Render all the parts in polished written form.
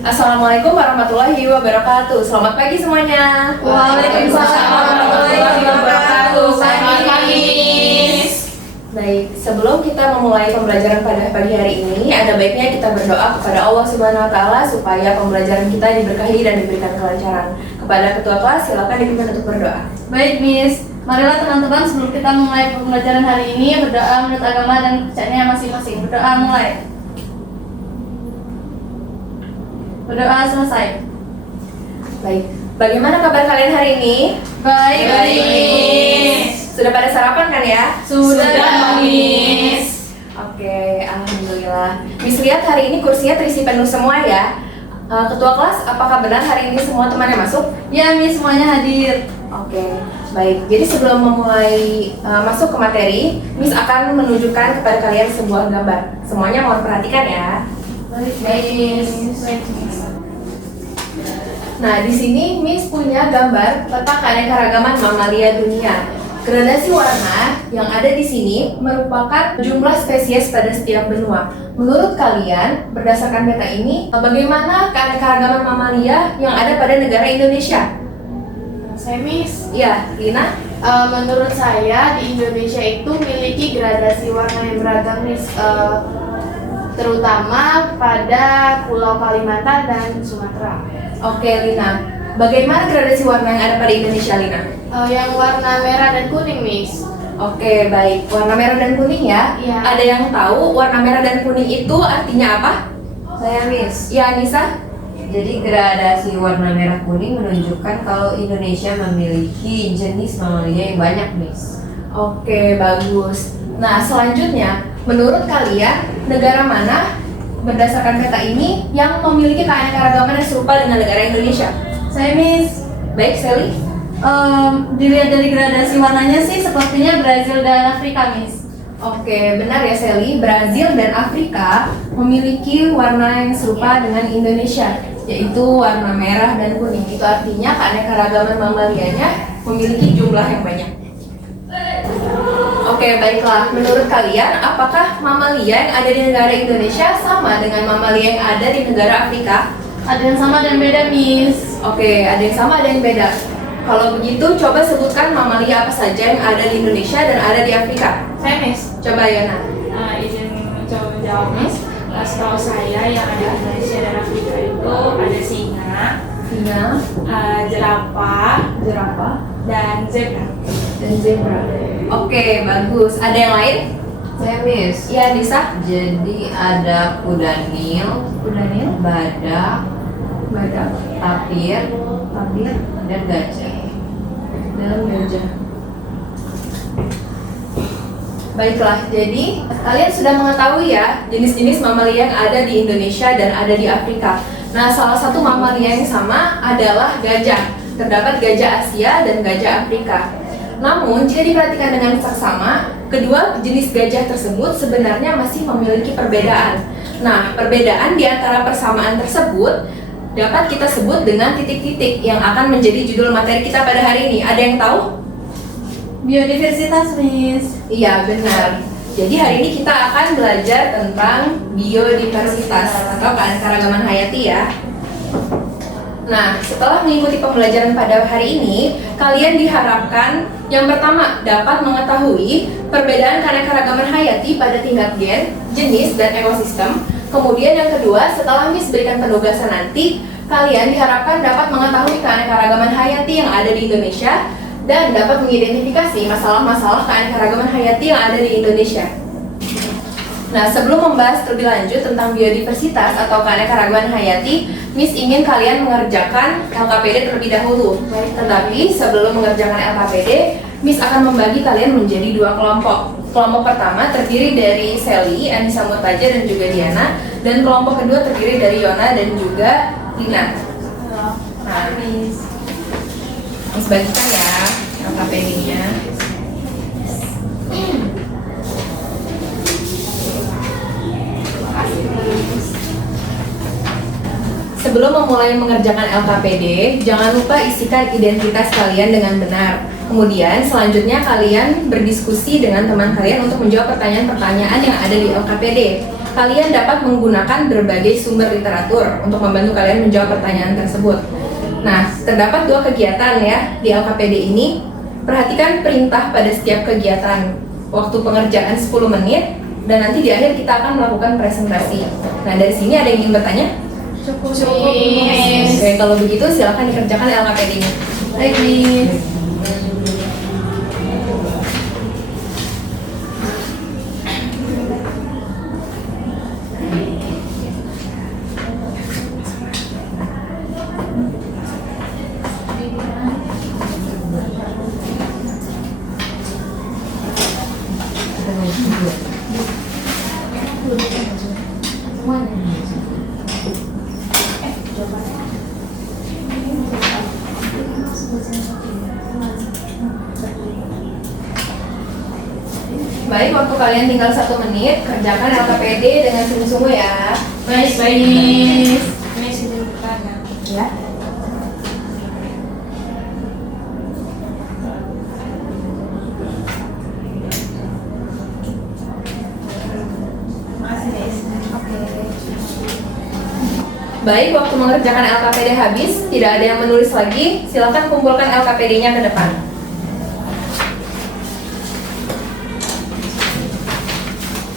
Assalamualaikum warahmatullahi wabarakatuh. Selamat pagi semuanya. Waalaikumsalam warahmatullahi wabarakatuh. Selamat pagi, Miss. Baik, sebelum kita memulai pembelajaran pada pagi hari ini, ada baiknya kita berdoa kepada Allah Subhanahu wa taala supaya pembelajaran kita diberkahi dan diberikan kelancaran. Kepada ketua kelas, silakan dipimpin untuk berdoa. Baik, Miss. Marilah teman-teman sebelum kita mulai pembelajaran hari ini berdoa menurut agama dan kepercayaannya masing-masing. Berdoa mulai. Berdoa selesai. Baik, bagaimana kabar kalian hari ini? Baik, Miss. Sudah pada sarapan kan ya? Sudah, Miss. Oke, alhamdulillah. Miss lihat hari ini kursinya terisi penuh semua ya. Ketua kelas, apakah benar hari ini semua temannya masuk? Ya, Miss, semuanya hadir. Oke, baik. Jadi sebelum memulai masuk ke materi, Miss akan menunjukkan kepada kalian sebuah gambar. Semuanya mohon perhatikan ya. Baik, Miss. Baik, Miss. Nah, di sini Miss punya gambar peta keanekaragaman mamalia dunia. Gradasi warna yang ada di sini merupakan jumlah spesies pada setiap benua. Menurut kalian, berdasarkan peta ini, bagaimana keanekaragaman mamalia yang ada pada negara Indonesia? Saya Miss. Ya, Lina? Menurut saya di Indonesia itu memiliki gradasi warna yang beragam, Miss. Terutama pada Pulau Kalimantan dan Sumatera. Oke, Lina. Bagaimana gradasi warna yang ada pada Indonesia, Lina? Yang warna merah dan kuning, Miss. Oke, baik. Warna merah dan kuning ya? Iya. Ada yang tahu warna merah dan kuning itu artinya apa? Saya Miss. Ya, Anissa? Jadi gradasi warna merah kuning menunjukkan kalau Indonesia memiliki jenis mamalia yang banyak, Miss. Oke, bagus. Nah, selanjutnya, menurut kalian negara mana berdasarkan peta ini yang memiliki keanekaragaman yang serupa dengan negara Indonesia? Saya, Miss. Baik, Sally? Dilihat dari gradasi warnanya sih sepertinya Brazil dan Afrika, Miss. Oke, benar ya Sally. Brazil dan Afrika memiliki warna yang serupa dengan Indonesia, yaitu warna merah dan kuning. Itu artinya keanekaragaman mamalianya memiliki jumlah yang banyak. Oke, baiklah. Menurut kalian, apakah mamalia yang ada di negara Indonesia sama dengan mamalia yang ada di negara Afrika? Ada yang sama dan beda, Miss. Oke, ada yang sama, ada yang beda. Kalau begitu, coba sebutkan mamalia apa saja yang ada di Indonesia dan ada di Afrika. Saya Miss. Coba Yana. Izin mencoba menjawab, Miss. Setahu saya yang ada di Indonesia dan Afrika itu ada singa, Singa, jerapah, jerapah, dan zebra. dan zebra. Oke, bagus. Ada yang lain? Saya Miss. Iya, Nisa. Jadi ada kuda nil, Nil, badak, badak, tapir, tapir, dan gajah. dan gajah. Baiklah, jadi kalian sudah mengetahui ya jenis-jenis mamalia yang ada di Indonesia dan ada di Afrika. Nah, salah satu mamalia yang sama adalah gajah. Terdapat gajah Asia dan gajah Afrika. Namun, jika diperhatikan dengan seksama, kedua jenis gajah tersebut sebenarnya masih memiliki perbedaan. Nah, perbedaan di antara persamaan tersebut dapat kita sebut dengan titik-titik yang akan menjadi judul materi kita pada hari ini. Ada yang tahu? Biodiversitas, Miss. Iya, benar. Jadi hari ini kita akan belajar tentang biodiversitas atau keanekaragaman hayati ya. Nah, setelah mengikuti pembelajaran pada hari ini, kalian diharapkan yang pertama dapat mengetahui perbedaan keanekaragaman hayati pada tingkat gen, jenis, dan ekosistem. Kemudian yang kedua, setelah Miss berikan penugasan nanti, kalian diharapkan dapat mengetahui keanekaragaman hayati yang ada di Indonesia dan dapat mengidentifikasi masalah-masalah keanekaragaman hayati yang ada di Indonesia. Nah, sebelum membahas terlebih lanjut tentang biodiversitas atau keanekaragaman hayati, Miss ingin kalian mengerjakan LKPD terlebih dahulu. Tetapi sebelum mengerjakan LKPD, Miss akan membagi kalian menjadi dua kelompok. Kelompok pertama terdiri dari Sally, Anissa Murtaja, dan juga Diana. Dan kelompok kedua terdiri dari Yona dan juga Lina. Nah, Miss bagikan ya LKPD-nya. Sebelum memulai mengerjakan LKPD, jangan lupa isikan identitas kalian dengan benar. Kemudian selanjutnya kalian berdiskusi dengan teman kalian untuk menjawab pertanyaan-pertanyaan yang ada di LKPD. kalian dapat menggunakan berbagai sumber literatur untuk membantu kalian menjawab pertanyaan tersebut. Nah, terdapat 2 kegiatan ya di LKPD ini. Perhatikan perintah pada setiap kegiatan. Waktu pengerjaan 10 menit dan nanti di akhir kita akan melakukan presentasi. Nah, dari sini ada yang ingin bertanya? Cukup, Oke, kalau begitu silakan dikerjakan LKPD-nya. Baik, Miss. Baik, waktu kalian tinggal 1 menit, kerjakan LKPD dengan sungguh-sungguh ya. Baik, Miss. Miss izin bertanya. Ya. Baik, waktu mengerjakan LKPD habis, tidak ada yang menulis lagi, silakan kumpulkan LKPD-nya ke depan.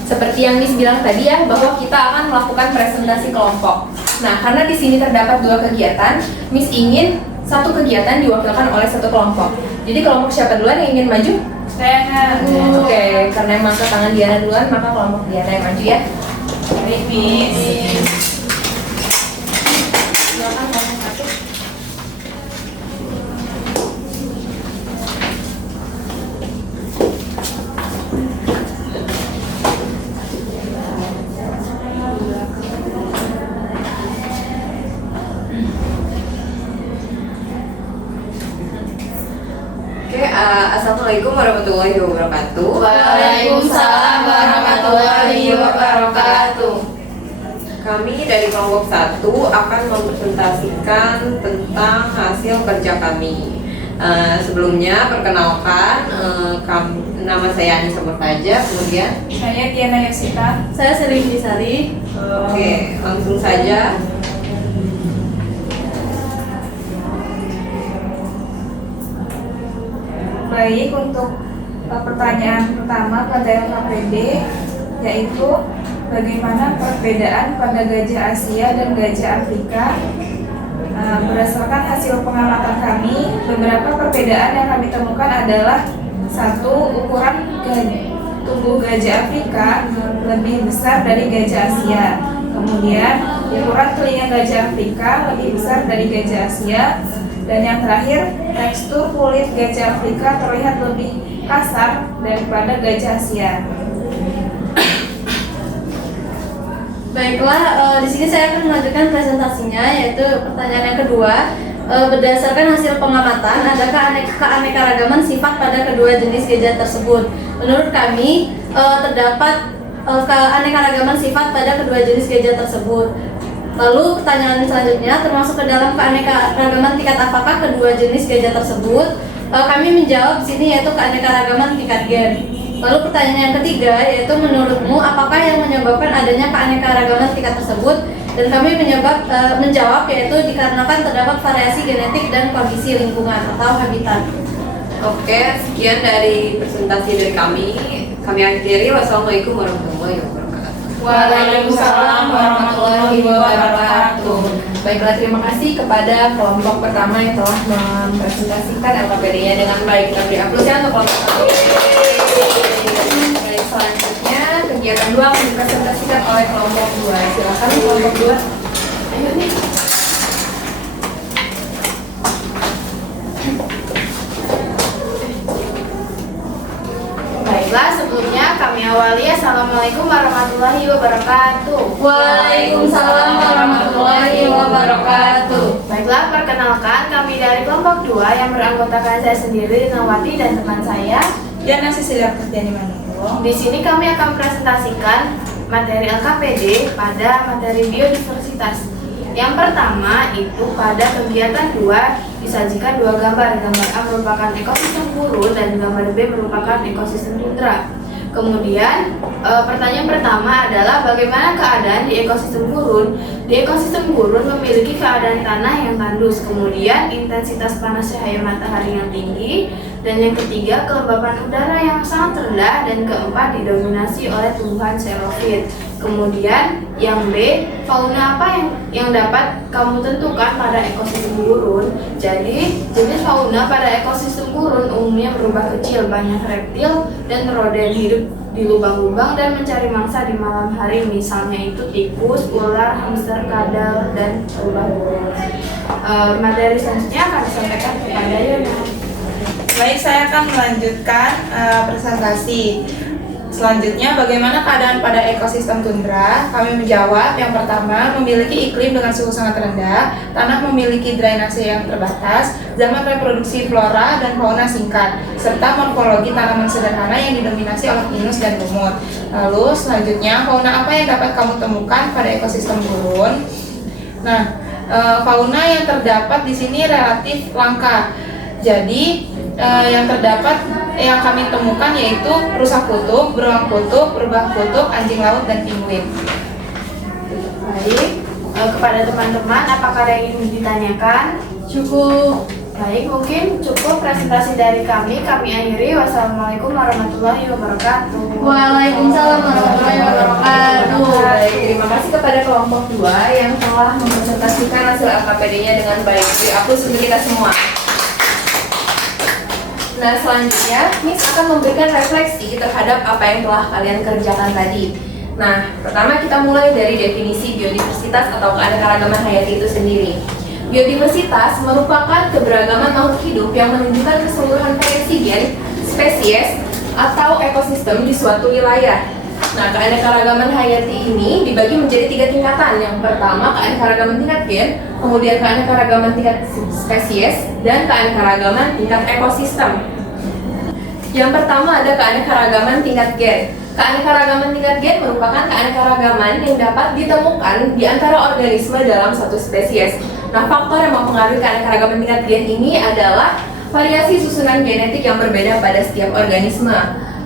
Seperti yang Miss bilang tadi ya, bahwa kita akan melakukan presentasi kelompok. Nah, karena di sini terdapat 2 kegiatan, Miss ingin satu kegiatan diwakilkan oleh satu kelompok. Jadi kelompok siapa duluan yang ingin maju? Saya Oke, karena yang angkat tangan Diana duluan, maka kelompok Diana yang maju ya. Baik, Miss. Silakan kelompok 1. Assalamualaikum warahmatullahi wabarakatuh. Waalaikumsalam warahmatullahi wabarakatuh. Kami dari kelompok 1 akan mempresentasikan tentang hasil kerja kami. Sebelumnya perkenalkan, nama saya Anissa Murtaja, kemudian Saya Diana Yosita. Saya Sering Disari. oke, langsung saja. Baik, untuk pertanyaan pertama pada LKPD yaitu bagaimana perbedaan pada gajah Asia dan gajah Afrika. Berdasarkan hasil pengamatan kami, beberapa perbedaan yang kami temukan adalah 1. Ukuran tubuh gajah Afrika lebih besar dari gajah Asia. Kemudian ukuran telinga gajah Afrika lebih besar dari gajah Asia. Dan yang terakhir, tekstur kulit gajah Afrika terlihat lebih kasar daripada gajah Asia. Baiklah, di sini saya akan melanjutkan presentasinya, yaitu pertanyaan yang kedua. Berdasarkan hasil pengamatan, adakah keanekaragaman sifat pada kedua jenis gajah tersebut? Menurut kami, terdapat keanekaragaman sifat pada kedua jenis gajah tersebut. Lalu pertanyaan selanjutnya, termasuk ke dalam keanekaragaman tingkat apakah kedua jenis gajah tersebut? Kami menjawab di sini yaitu keanekaragaman tingkat gen. Lalu pertanyaan yang ketiga yaitu menurutmu apakah yang menyebabkan adanya keanekaragaman tingkat tersebut? Dan kami menjawab yaitu dikarenakan terdapat variasi genetik dan kondisi lingkungan atau habitat. Oke, sekian dari presentasi dari kami. Kami akhiri. Wassalamualaikum warahmatullahi wabarakatuh. Waalaikumsalam warahmatullahi wabarakatuh. Baiklah, terima kasih kepada kelompok pertama yang telah mempresentasikan LKPD-nya dengan baik. Kita beri aplaus ya untuk kelompok 1. Baik, selanjutnya kegiatan 2 akan dipresentasikan oleh kelompok 2. Silakan kelompok 2. Ayo nih. Baiklah, sebelumnya kami awali. Assalamualaikum warahmatullahi wabarakatuh. Waalaikumsalam warahmatullahi wabarakatuh. Baiklah, perkenalkan kami dari kelompok 2 yang beranggotakan saya sendiri, Nawati, dan teman saya. Diana Cecilia Kristiani Manunggal. Di sini kami akan presentasikan materi LKPD pada materi biodiversitas. Yang pertama itu pada kegiatan 2 disajikan 2 gambar. Gambar A merupakan ekosistem gurun dan gambar B merupakan ekosistem tundra. Kemudian pertanyaan pertama adalah bagaimana keadaan di ekosistem gurun? Di ekosistem gurun memiliki keadaan tanah yang tandus, kemudian intensitas panas cahaya matahari yang tinggi, dan yang ketiga kelembapan udara yang sangat rendah, dan keempat didominasi oleh tumbuhan xerophyt. Kemudian yang B, fauna apa yang dapat kamu tentukan pada ekosistem gurun? Jadi jenis fauna pada ekosistem gurun umumnya berubah kecil, banyak reptil dan roden hidup di lubang-lubang dan mencari mangsa di malam hari, misalnya itu tikus, ular, hamster, kadal, dan lubang-lubang. Materi selanjutnya akan disampaikan kepada Yona. Baik, saya akan melanjutkan presentasi. Selanjutnya, bagaimana keadaan pada ekosistem tundra? Kami menjawab, yang pertama, memiliki iklim dengan suhu sangat rendah, tanah memiliki drainase yang terbatas, zaman reproduksi flora dan fauna singkat, serta morfologi tanaman sederhana yang didominasi oleh pinus dan lumut. Lalu, selanjutnya, fauna apa yang dapat kamu temukan pada ekosistem gurun? Nah, fauna yang terdapat di sini relatif langka. Jadi, yang kami temukan yaitu rusa kutub, beruang kutub, rubah kutub, anjing laut, dan penguin. Baik, kepada teman-teman apakah ada yang ingin ditanyakan? Cukup. Baik, mungkin cukup presentasi dari kami akhiri. Wassalamualaikum warahmatullahi wabarakatuh. Waalaikumsalam warahmatullahi wabarakatuh. Baik, terima kasih kepada kelompok 2 yang telah mempresentasikan hasil LKPD-nya dengan baik. Diapresiasi untuk kita semua. Nah, selanjutnya Miss akan memberikan refleksi terhadap apa yang telah kalian kerjakan tadi. Nah, pertama kita mulai dari definisi biodiversitas atau keanekaragaman hayati itu sendiri. Biodiversitas merupakan keberagaman makhluk hidup yang menunjukkan keseluruhan variasi gen, spesies, atau ekosistem di suatu wilayah. Nah, keanekaragaman hayati ini dibagi menjadi 3 tingkatan. Yang pertama, keanekaragaman tingkat gen, kemudian keanekaragaman tingkat spesies, dan keanekaragaman tingkat ekosistem. Yang pertama ada keanekaragaman tingkat gen. Keanekaragaman tingkat gen merupakan keanekaragaman yang dapat ditemukan di antara organisme dalam satu spesies. Nah, faktor yang mempengaruhi keanekaragaman tingkat gen ini adalah variasi susunan genetik yang berbeda pada setiap organisme.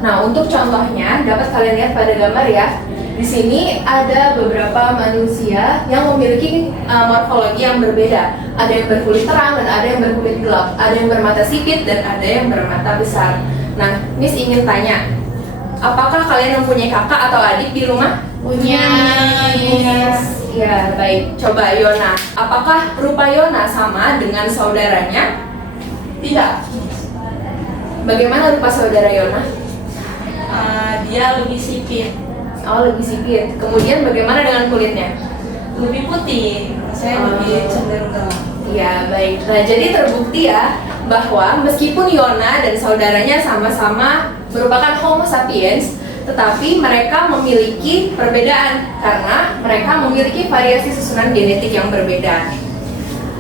Nah, untuk contohnya dapat kalian lihat pada gambar ya. Di sini ada beberapa manusia yang memiliki morfologi yang berbeda. Ada yang berkulit terang dan ada yang berkulit gelap. Ada yang bermata sipit dan ada yang bermata besar. Nah, Miss ingin tanya, apakah kalian mempunyai kakak atau adik di rumah? Punya. Ya, baik. Coba Yona, apakah rupa Yona sama dengan saudaranya? Tidak. Bagaimana rupa saudara Yona? Dia lebih sipit, Oh, lebih sipit. Kemudian bagaimana dengan kulitnya? lebih putih. Saya lebih cenderung gelap. Ya, baik. Nah, jadi terbukti ya bahwa meskipun Yona dan saudaranya sama-sama merupakan Homo sapiens, tetapi mereka memiliki perbedaan karena mereka memiliki variasi susunan genetik yang berbeda.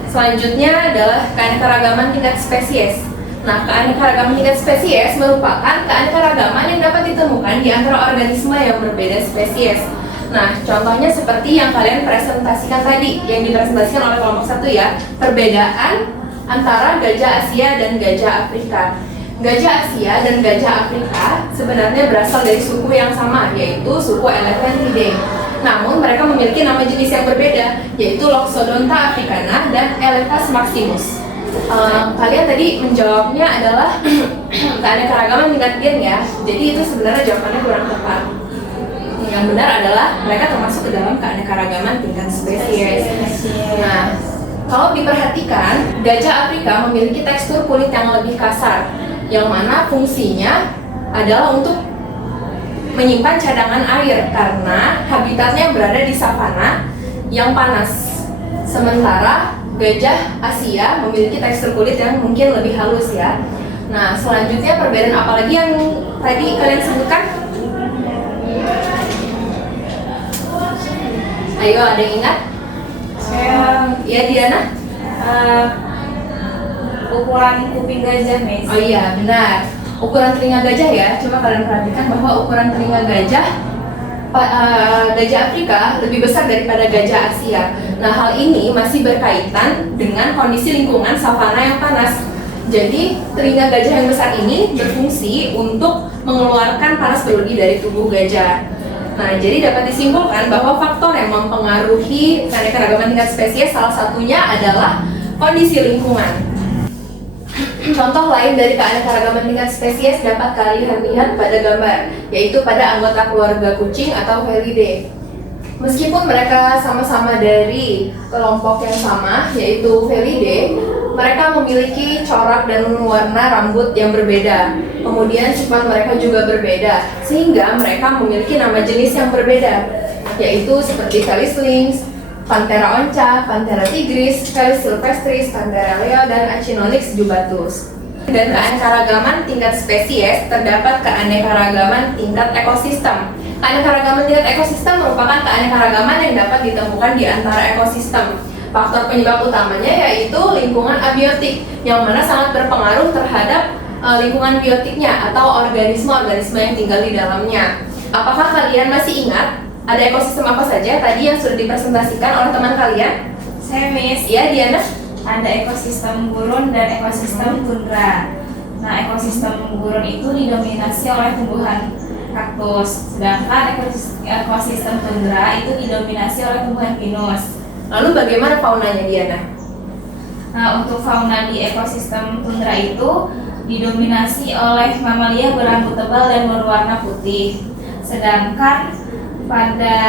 Selanjutnya adalah keanekaragaman tingkat spesies. Nah, keanekaragaman tingkat spesies merupakan keanekaragaman yang dapat ditemukan di antara organisme yang berbeda spesies. Nah, contohnya seperti yang kalian presentasikan tadi, yang dipresentasikan oleh kelompok 1 ya, perbedaan antara gajah Asia dan gajah Afrika. Gajah Asia dan gajah Afrika sebenarnya berasal dari suku yang sama, yaitu suku Elephantidae. Namun mereka memiliki nama jenis yang berbeda, yaitu Loxodonta africana dan Elephas maximus. Kalian tadi menjawabnya adalah keanekaragaman tingkat gen ya. Jadi itu sebenarnya jawabannya kurang tepat. Yang benar adalah mereka termasuk ke dalam keanekaragaman tingkat spesies. Nah, kalau diperhatikan, gajah Afrika memiliki tekstur kulit yang lebih kasar, yang mana fungsinya adalah untuk menyimpan cadangan air karena habitatnya berada di savana yang panas. Sementara gajah Asia memiliki tekstur kulit yang mungkin lebih halus ya. Nah, selanjutnya perbedaan apa lagi yang tadi kalian sebutkan? Ayo, ada yang ingat? Ya, Diana? Ukuran kuping gajah, Miss. Oh iya, benar. Ukuran telinga gajah ya. Coba kalian perhatikan bahwa ukuran telinga gajah Afrika lebih besar daripada gajah Asia. Nah, hal ini masih berkaitan dengan kondisi lingkungan savana yang panas. Jadi telinga gajah yang besar ini berfungsi untuk mengeluarkan panas berlebih dari tubuh gajah. Nah, jadi dapat disimpulkan bahwa faktor yang mempengaruhi keanekaragaman tingkat spesies salah satunya adalah kondisi lingkungan. Contoh lain dari keanekaragaman tingkat spesies dapat kalian lihat pada gambar, yaitu pada anggota keluarga kucing atau Felidae. Meskipun mereka sama-sama dari kelompok yang sama, yaitu Felidae, mereka memiliki corak dan warna rambut yang berbeda. Kemudian sifat mereka juga berbeda, sehingga mereka memiliki nama jenis yang berbeda, yaitu seperti Felis lynx, Panthera onca, Panthera tigris, Felis silvestris, Panthera leo, dan Achinonyx jubatus. Dan keanekaragaman tingkat spesies terdapat keanekaragaman tingkat ekosistem. Keanekaragaman tingkat ekosistem merupakan keanekaragaman yang dapat ditemukan di antara ekosistem. Faktor penyebab utamanya yaitu lingkungan abiotik, yang mana sangat berpengaruh terhadap lingkungan biotiknya atau organisme-organisme yang tinggal di dalamnya. Apakah kalian masih ingat ada ekosistem apa saja tadi yang sudah dipresentasikan oleh teman kalian? Saya Miss, Ya, Diana? ada ekosistem gurun dan ekosistem tundra. Nah, ekosistem gurun itu didominasi oleh tumbuhan kaktus, sedangkan ekosistem tundra itu didominasi oleh tumbuhan pinus. Lalu bagaimana faunanya, Diana? Nah, untuk fauna di ekosistem tundra itu didominasi oleh mamalia berambut tebal dan berwarna putih. Sedangkan pada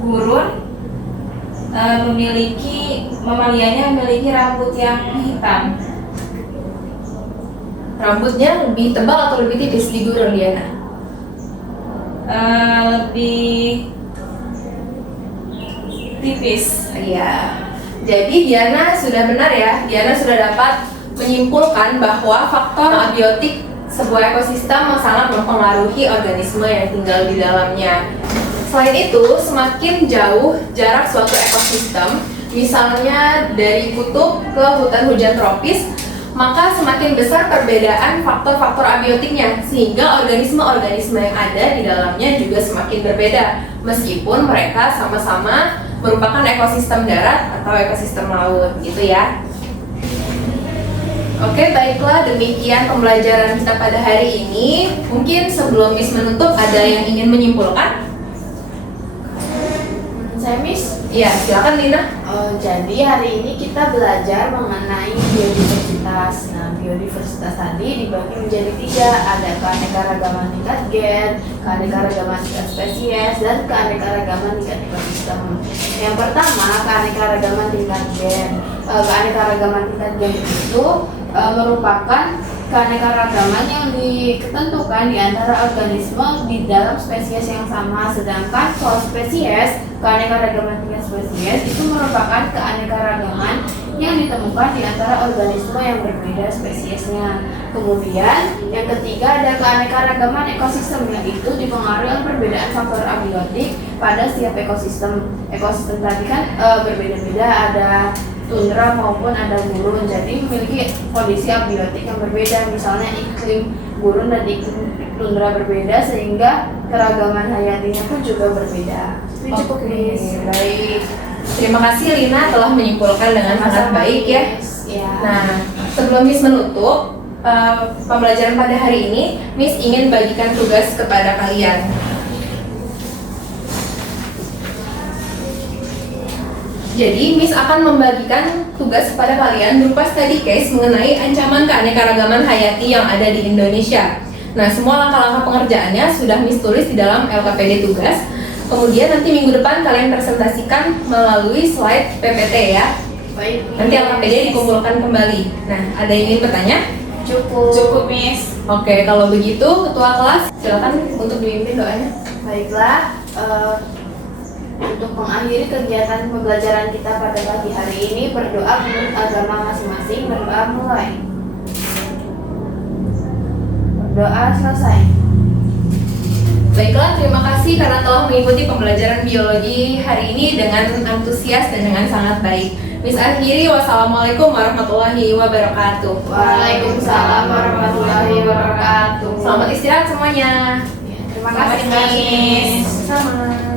gurun mamalianya memiliki rambut yang hitam. Rambutnya lebih tebal atau lebih tipis di gurun, Diana? Lebih tipis. Iya. Jadi Diana sudah benar ya. Diana sudah dapat menyimpulkan bahwa faktor abiotik sebuah ekosistem sangat mempengaruhi organisme yang tinggal di dalamnya. Selain itu, semakin jauh jarak suatu ekosistem, misalnya dari kutub ke hutan hujan tropis, maka semakin besar perbedaan faktor-faktor abiotiknya, sehingga organisme-organisme yang ada di dalamnya juga semakin berbeda, meskipun mereka sama-sama merupakan ekosistem darat atau ekosistem laut, gitu ya. Oke, baiklah, demikian pembelajaran kita pada hari ini. Mungkin sebelum Miss menutup, ada yang ingin menyimpulkan? Saya Miss. Iya, silakan Lina. Jadi hari ini kita belajar mengenai biodiversitas. Nah, biodiversitas tadi dibagi menjadi 3, ada keanekaragaman tingkat gen, keanekaragaman tingkat spesies, dan keanekaragaman tingkat ekosistem. Yang pertama, keanekaragaman tingkat gen. Keanekaragaman tingkat gen itu merupakan keanekaragaman yang ditentukan di antara organisme di dalam spesies yang sama. Sedangkan kalau spesies, keanekaragaman tingkat spesies itu merupakan keanekaragaman yang ditemukan di antara organisme yang berbeda spesiesnya. Kemudian yang ketiga ada keanekaragaman ekosistem, yang itu dipengaruhi oleh perbedaan faktor abiotik pada setiap ekosistem. Ekosistem tadi kan berbeda-beda, ada tundra maupun ada gurun, jadi memiliki kondisi abiotik yang berbeda. Misalnya iklim gurun dan iklim tundra berbeda, sehingga keragaman hayatinya pun juga berbeda. Cukup, Miss. Baik. Terima kasih Lina telah menyimpulkan dengan sangat baik ya. Ya. Nah, sebelum Miss menutup pembelajaran pada hari ini, Miss ingin bagikan tugas kepada kalian. Jadi, Miss akan membagikan tugas kepada kalian berupa study case mengenai ancaman keanekaragaman hayati yang ada di Indonesia. Nah, semua langkah-langkah pengerjaannya sudah Miss tulis di dalam LKPD tugas. Kemudian nanti minggu depan kalian presentasikan melalui slide PPT ya. Baik. Nanti LKPD dikumpulkan kembali. Nah, ada yang ingin bertanya? Cukup, Miss. Oke, kalau begitu Ketua kelas silakan untuk dipimpin doanya. Baiklah, untuk mengakhiri kegiatan pembelajaran kita pada pagi hari ini, berdoa menurut agama masing-masing. Berdoa mulai. Berdoa selesai. Baiklah, terima kasih karena telah mengikuti pembelajaran biologi hari ini dengan antusias dan dengan sangat baik. Miss akhiri, wassalamualaikum warahmatullahi wabarakatuh. Waalaikumsalam warahmatullahi wabarakatuh. Selamat istirahat semuanya. Terima kasih, Miss. Sama.